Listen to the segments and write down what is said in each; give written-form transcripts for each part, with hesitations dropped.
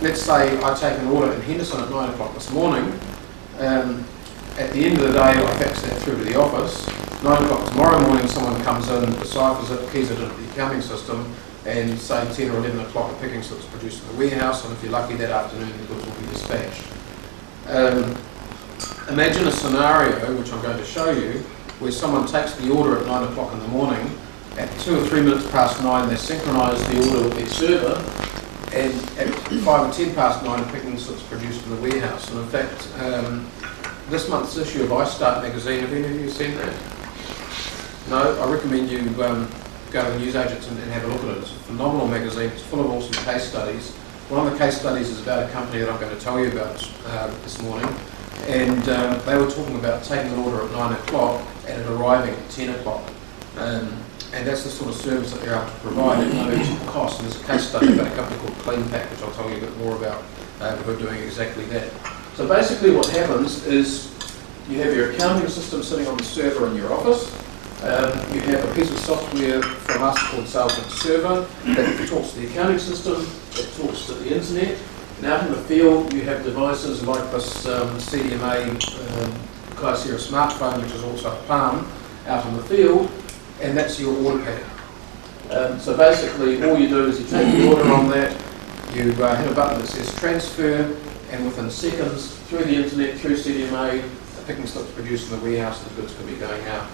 Let's say I take an order in Henderson at 9 o'clock this morning. At the end of the day, I fax that through to the office. 9 o'clock tomorrow morning, someone comes in, deciphers it, keys it into the accounting system, and say 10 or 11 o'clock a picking slip's produced in the warehouse, and if you're lucky that afternoon, the goods will be dispatched. Imagine a scenario, which I'm going to show you, where someone takes the order at 9 o'clock in the morning. At 2 or 3 minutes past 9, they synchronise the order with their server, and at 5 or 10 past 9, a picking slip's produced in the warehouse. And in fact, this month's issue of iStart magazine, have any of you seen that? No? I recommend you go to the newsagents and have a look at it. It's a phenomenal magazine. It's full of awesome case studies. One of the case studies is about a company that I'm going to tell you about this morning. And they were talking about taking an order at 9 o'clock and it arriving at 10 o'clock. And that's the sort of service that they're able to provide at no extra cost. And there's a case study about a company called CleanPack, which I'll tell you a bit more about, who are doing exactly that. So basically what happens is you have your accounting system sitting on the server in your office. You have a piece of software from us called Salesman Server that talks to the accounting system, that talks to the internet. And out in the field you have devices like this CDMA Class here, a smartphone, which is also a Palm, out in the field, and that's your order pad. So basically all you do is you take the order on that, you hit a button that says transfer, and within seconds, through the internet, through CDMA, the picking slip's produced in the warehouse and the goods can be going out.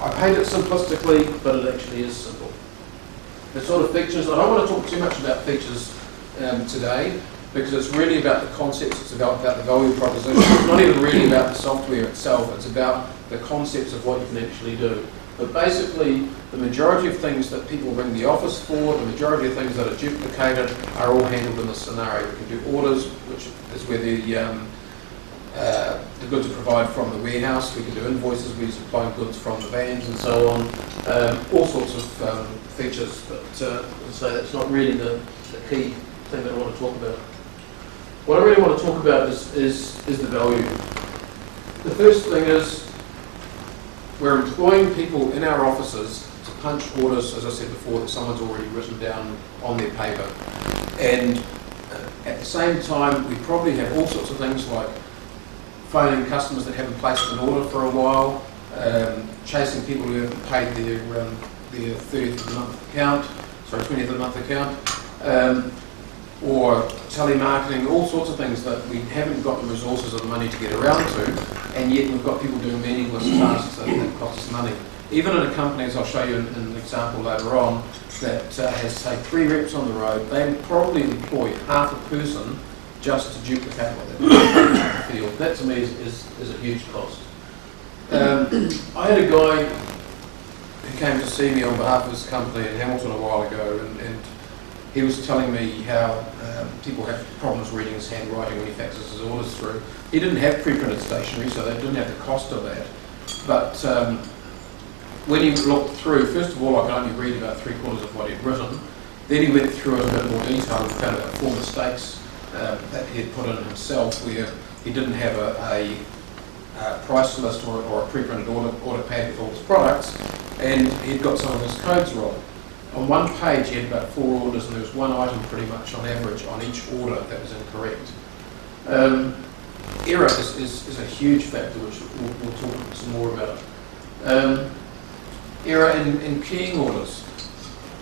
I paint it simplistically, but it actually is simple. The sort of features, I don't want to talk too much about features today, because it's really about the concepts, it's about the value proposition. It's not even really about the software itself, it's about the concepts of what you can actually do. But basically, the majority of things that people ring the office for, the majority of things that are duplicated, are all handled in this scenario. We can do orders, which is where the goods are provided from the warehouse. We can do invoices, we supply goods from the vans and so on. All sorts of features, but as I say, that's not really the key thing that I want to talk about. What I really want to talk about is the value. The first thing is, we're employing people in our offices to punch orders, as I said before, that someone's already written down on their paper. And at the same time, we probably have all sorts of things like phoning customers that haven't placed an order for a while, chasing people who haven't paid their 30th of the month account, 20th of the month account, or telemarketing, all sorts of things that we haven't got the resources or the money to get around to, and yet we've got people doing meaningless tasks that cost us money. Even in a company, as I'll show you in an example later on, that has, say, 3 reps on the road, they probably employ half a person just to duplicate what they're doing in the field. That to me is a huge cost. I had a guy who came to see me on behalf of his company in Hamilton a while ago, and he was telling me how people have problems reading his handwriting when he faxes his orders through. He didn't have pre-printed stationery, so they didn't have the cost of that. But when he looked through, first of all, I could only read about 3/4 of what he'd written. Then he went through it in a bit more detail and found about 4 mistakes that he had put in himself, where he didn't have a price list or a pre-printed order pad with all his products, and he'd got some of his codes wrong. On one page he had about 4 orders, and there was one item pretty much on average on each order that was incorrect. Error is a huge factor, which we'll talk some more about. Error in keying orders.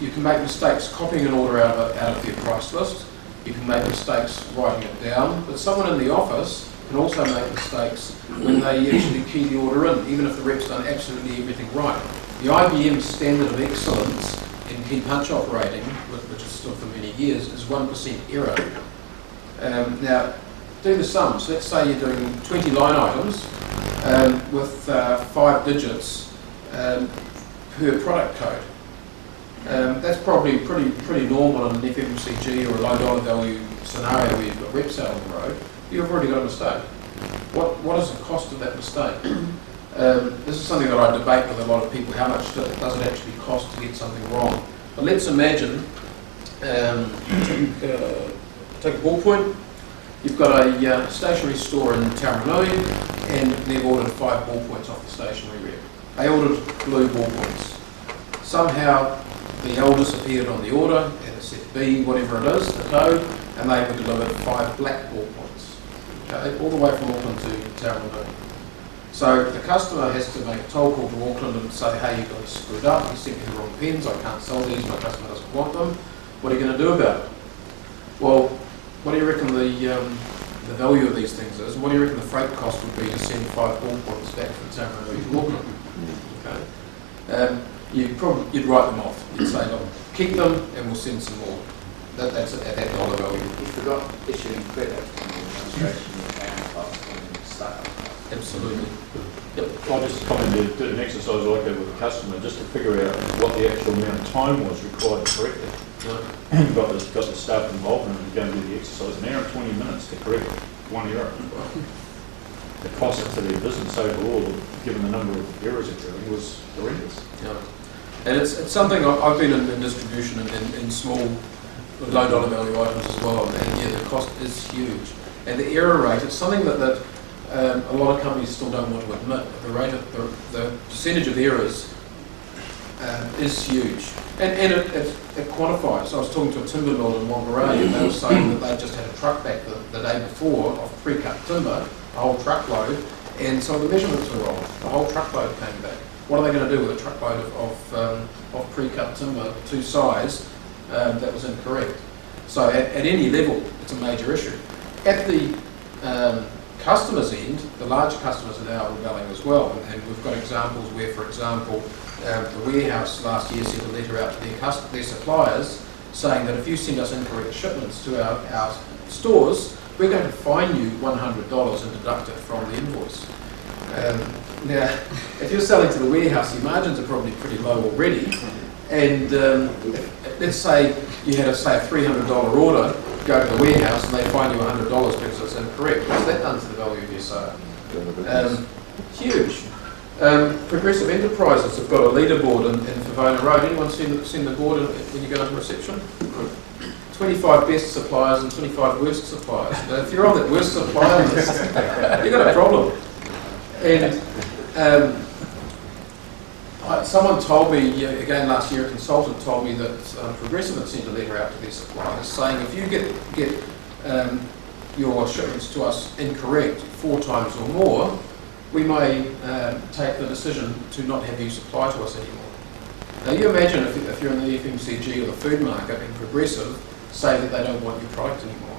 You can make mistakes copying an order out of your price list. You can make mistakes writing it down, but someone in the office can also make mistakes when they actually key the order in, even if the rep's done absolutely everything right. The IBM standard of excellence in key punch operating, which has stood for many years, is 1% error. Now, do the sums. Let's say you're doing 20 line items with 5 digits per product code. That's probably pretty normal in an FMCG or a low dollar value scenario where you've got reps out on the road. You've already got a mistake. What is the cost of that mistake? This is something that I debate with a lot of people. How much does it actually cost to get something wrong? But let's imagine, take a ballpoint. You've got a stationery store in Taranui, and they've ordered 5 ballpoints off the stationery rep. They ordered blue ballpoints. Somehow the L disappeared on the order, and it said B, whatever it is, the code, and they were delivered 5 black ball points, okay, all the way from Auckland to Tauranga. So the customer has to make a toll call to Auckland and say, hey, you guys screwed up, you sent me the wrong pens, I can't sell these, my customer doesn't want them. What are you going to do about it? Well, what do you reckon the value of these things is, and what do you reckon the freight cost would be to send 5 ball points back from Tauranga to Auckland? Okay. You'd write them off. You'd say, look, keep them and we'll send some more. That's it, at that dollar value. You forgot issuing credit on the administration and cost and startup. Absolutely. Yep. I just commented, did an exercise like that with a customer just to figure out what the actual amount of time was required to correct it. Yeah. got the staff involved and we're going to do the exercise, an hour and 20 minutes to correct one error. The cost to their business overall, given the number of errors occurring, was horrendous. Yeah. And it's something I've been in distribution and in small, low dollar value items as well, and yeah, the cost is huge. And the error rate, it's something that a lot of companies still don't want to admit. The rate of the percentage of errors is huge. And it quantifies. So I was talking to a timber mill in Warior, and they were saying that they just had a truck back the day before of pre-cut timber, a whole truckload, and so the measurements were wrong. The whole truckload came back. What are they going to do with a truckload of pre-cut timber to size that was incorrect? So at any level, it's a major issue. At the customer's end, the large customers are now rebelling as well, and we've got examples where, for example, the warehouse last year sent a letter out to their suppliers saying that if you send us incorrect shipments to our stores, we're going to fine you $100 and deduct it from the invoice. Now, if you're selling to the warehouse, your margins are probably pretty low already, and let's say you had a $300 order, go to the warehouse and they fine you $100 because it's incorrect. What's that done to the value of your sale? Huge. Progressive Enterprises have got a leaderboard in Favona Road. Anyone seen the board when you go into reception? 25 best suppliers and 25 worst suppliers. Now, if you're on that worst supplier list, you've got a problem. And someone told me, again last year, a consultant told me that Progressive had sent a letter out to their suppliers saying if you get your shipments to us incorrect 4 times or more, we may take the decision to not have you supply to us anymore. Now you imagine if you're in the FMCG or the food market and Progressive say that they don't want your product anymore.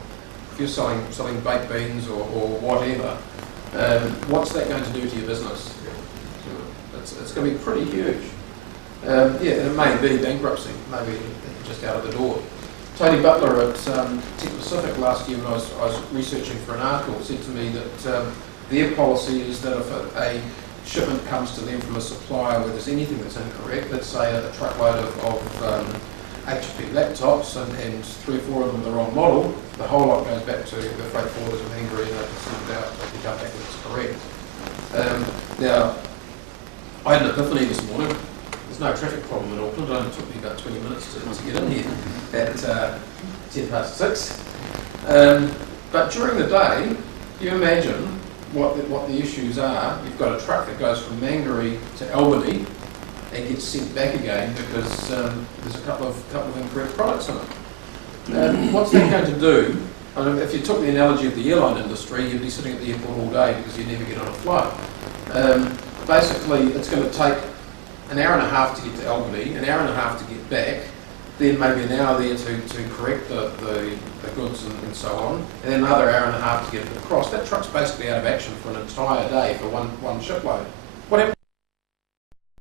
If you're selling baked beans or whatever, what's that going to do to your business? It's going to be pretty huge. Yeah, it may be bankruptcy, maybe just out of the door. Tony Butler at Tech Pacific last year when I was researching for an article said to me that their policy is that if a shipment comes to them from a supplier where there's anything that's incorrect, let's say a truckload of HP laptops and 3 or 4 of them the wrong model, the whole lot goes back to the freight forwarders in Hungary and they can send it out if you come back and it's correct. Now, I had an epiphany this morning. There's no traffic problem in Auckland. It only took me about 20 minutes to get in here at 10 past 6. But during the day, you imagine what the issues are. You've got a truck that goes from Mangere to Albany and gets sent back again because there's a couple of incorrect products in it. What's that going to do? I mean, if you took the analogy of the airline industry, you'd be sitting at the airport all day because you never get on a flight. Basically, it's going to take an hour and a half to get to Albany, an hour and a half to get back, then maybe an hour there to correct the goods and so on, and then another hour and a half to get it across. That truck's basically out of action for an entire day for one shipload.